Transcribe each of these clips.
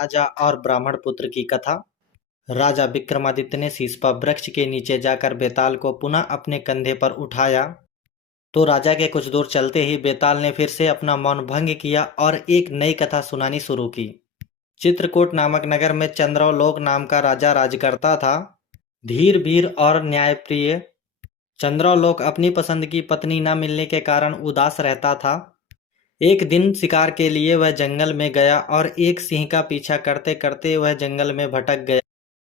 राजा और ब्राह्मण पुत्र की कथा। राजा विक्रमादित्य ने शीशपा वृक्ष के नीचे जाकर बेताल को पुनः अपने कंधे पर उठाया तो राजा के कुछ दूर चलते ही बेताल ने फिर से अपना मौन भंग किया और एक नई कथा सुनानी शुरू की। चित्रकूट नामक नगर में चंद्रलोक नाम का राजा राज करता था। धीर वीर और न्यायप्रिय चंद्रलोक अपनी पसंद की पत्नी न मिलने के कारण उदास रहता था। एक दिन शिकार के लिए वह जंगल में गया और एक सिंह का पीछा करते करते वह जंगल में भटक गया।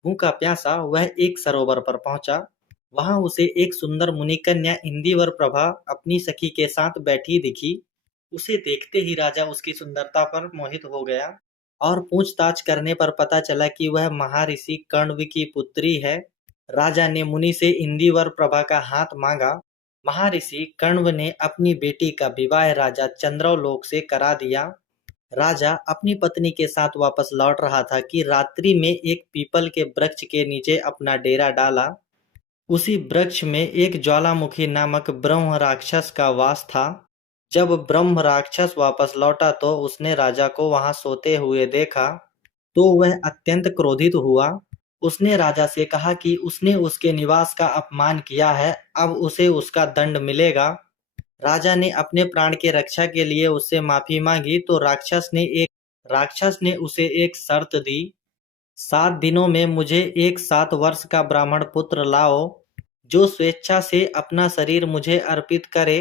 भूखा प्यासा वह एक सरोवर पर पहुंचा। वहां उसे एक सुंदर मुनि कन्या इंदिवर प्रभा अपनी सखी के साथ बैठी दिखी। उसे देखते ही राजा उसकी सुंदरता पर मोहित हो गया और पूछताछ करने पर पता चला कि वह महर्षि कण्व की पुत्री है। राजा ने मुनि से इंदिवर प्रभा का हाथ मांगा। महर्षि कण्व ने अपनी बेटी का विवाह राजा चंद्रलोक से करा दिया। राजा अपनी पत्नी के साथ वापस लौट रहा था कि रात्रि में एक पीपल के वृक्ष के नीचे अपना डेरा डाला। उसी वृक्ष में एक ज्वालामुखी नामक ब्रह्म राक्षस का वास था। जब ब्रह्म राक्षस वापस लौटा तो उसने राजा को वहां सोते हुए देखा तो वह अत्यंत क्रोधित हुआ। उसने राजा से कहा कि उसने उसके निवास का अपमान किया है, अब उसे उसका दंड मिलेगा। राजा ने अपने प्राण के रक्षा के लिए उससे माफी मांगी तो राक्षस ने उसे एक शर्त दी। 7 दिनों में मुझे एक 7 वर्ष का ब्राह्मण पुत्र लाओ जो स्वेच्छा से अपना शरीर मुझे अर्पित करे।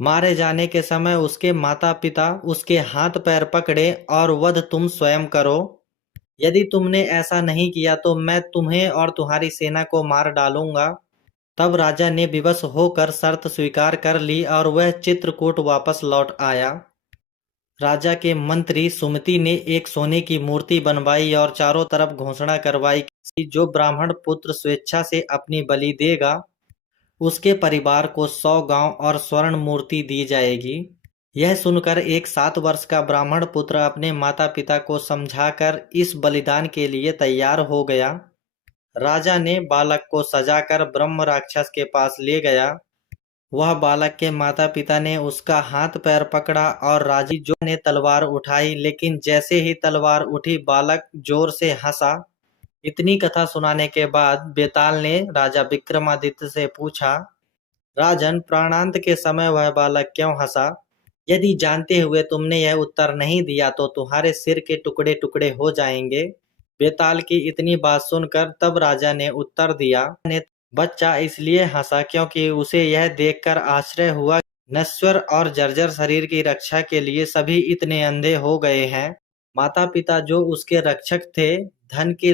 मारे जाने के समय उसके माता पिता उसके हाथ पैर पकड़े और वध तुम स्वयं करो। यदि तुमने ऐसा नहीं किया तो मैं तुम्हें और तुम्हारी सेना को मार डालूंगा। तब राजा ने विवश होकर शर्त स्वीकार कर ली और वह चित्रकूट वापस लौट आया। राजा के मंत्री सुमति ने एक सोने की मूर्ति बनवाई और चारों तरफ घोषणा करवाई कि जो ब्राह्मण पुत्र स्वेच्छा से अपनी बलि देगा उसके परिवार को 100 गांव और स्वर्ण मूर्ति दी जाएगी। यह सुनकर एक 7 वर्ष का ब्राह्मण पुत्र अपने माता पिता को समझाकर इस बलिदान के लिए तैयार हो गया। राजा ने बालक को सजाकर ब्रह्म राक्षस के पास ले गया। वह बालक के माता पिता ने उसका हाथ पैर पकड़ा और राजी जो ने तलवार उठाई, लेकिन जैसे ही तलवार उठी बालक जोर से हंसा। इतनी कथा सुनाने के बाद बेताल ने राजा विक्रमादित्य से पूछा, राजन, प्राणांत के समय वह बालक क्यों हंसा? यदि जानते हुए तुमने यह उत्तर नहीं दिया तो तुम्हारे सिर के टुकड़े टुकड़े हो जाएंगे। बेताल की इतनी बात सुनकर तब राजा ने उत्तर दिया, बच्चा इसलिए हंसा क्योंकि उसे यह देखकर आश्चर्य हुआ, नश्वर और जर्जर शरीर की रक्षा के लिए सभी इतने अंधे हो गए हैं। माता पिता जो उसके रक्षक थे, धन के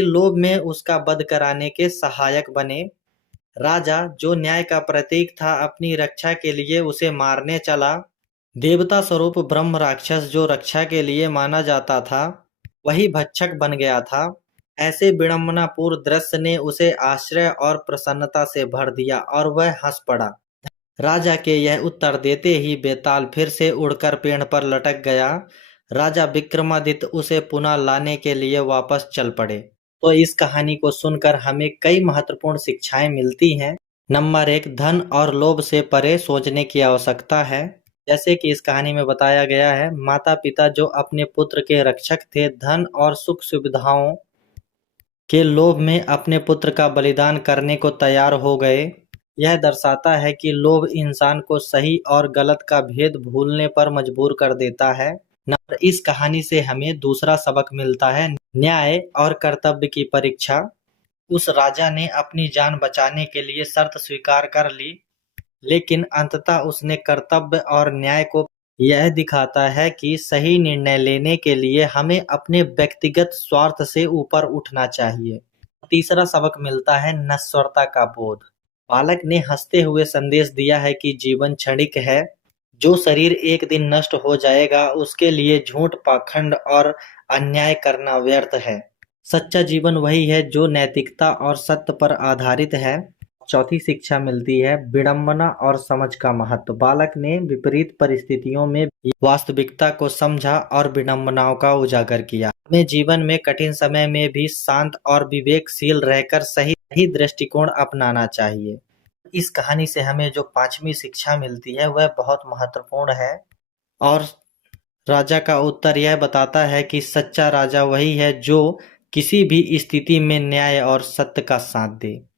लोभ में उसका वध कराने के सहायक बने। राजा जो न्याय का प्रतीक था अपनी रक्षा के लिए उसे मारने चला। देवता स्वरूप ब्रह्म राक्षस जो रक्षा के लिए माना जाता था वही भक्षक बन गया था। ऐसे विडंबनापूर्ण दृश्य ने उसे आश्चर्य और प्रसन्नता से भर दिया और वह हंस पड़ा। राजा के यह उत्तर देते ही बेताल फिर से उड़कर पेड़ पर लटक गया। राजा विक्रमादित्य उसे पुनः लाने के लिए वापस चल पड़े। तो इस कहानी को सुनकर हमें कई महत्वपूर्ण शिक्षाएं मिलती हैं। नंबर 1, धन और लोभ से परे सोचने की आवश्यकता है। जैसे कि इस कहानी में बताया गया है, माता पिता जो अपने पुत्र के रक्षक थे, धन और सुख सुविधाओं के लोभ में अपने पुत्र का बलिदान करने को तैयार हो गए। यह दर्शाता है कि लोभ इंसान को सही और गलत का भेद भूलने पर मजबूर कर देता है। नंबर इस कहानी से हमें दूसरा सबक मिलता है, न्याय और कर्तव्य की परीक्षा। उस राजा ने अपनी जान बचाने के लिए शर्त स्वीकार कर ली, लेकिन अंततः उसने कर्तव्य और न्याय को यह दिखाता है कि सही निर्णय लेने के लिए हमें अपने व्यक्तिगत स्वार्थ से ऊपर उठना चाहिए। तीसरा सबक मिलता है नश्वरता का बोध। बालक ने हंसते हुए संदेश दिया है कि जीवन क्षणिक है। जो शरीर एक दिन नष्ट हो जाएगा उसके लिए झूठ, पाखंड और अन्याय करना व्यर्थ है। सच्चा जीवन वही है जो नैतिकता और सत्य पर आधारित है। चौथी शिक्षा मिलती है विडंबना और समझ का महत्व। बालक ने विपरीत परिस्थितियों में भी वास्तविकता को समझा और विडंबनाओं का उजागर किया। हमें जीवन में कठिन समय में भी शांत और विवेकशील रहकर सही दृष्टिकोण अपनाना चाहिए। इस कहानी से हमें जो 5वीं शिक्षा मिलती है वह बहुत महत्वपूर्ण है और राजा का उत्तर यह बताता है कि सच्चा राजा वही है जो किसी भी स्थिति में न्याय और सत्य का साथ दे।